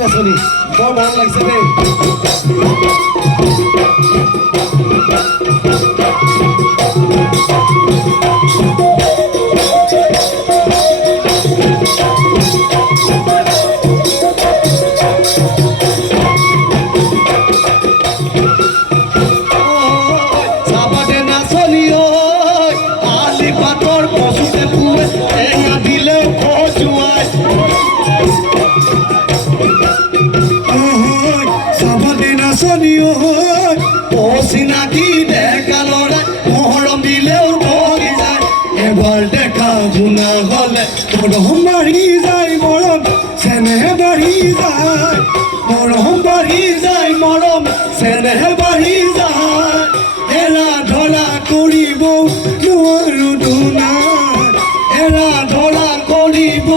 নাচনি বৰ ভাল লাগিছে দেই চিনাকি দেখা লৰা মৰম দিলেও বহি যায় এবাৰ দেখা শুনা হলে মৰম বাঢ়ি যায় মৰম চেনেহ বাঢ়ি যায় মৰম বাঢ়ি যায় মৰম চেনেহ বাঢ়ি যায় এৰা ধৰা কৰিব নোৱাৰো দুনা এৰা ধৰা কৰিব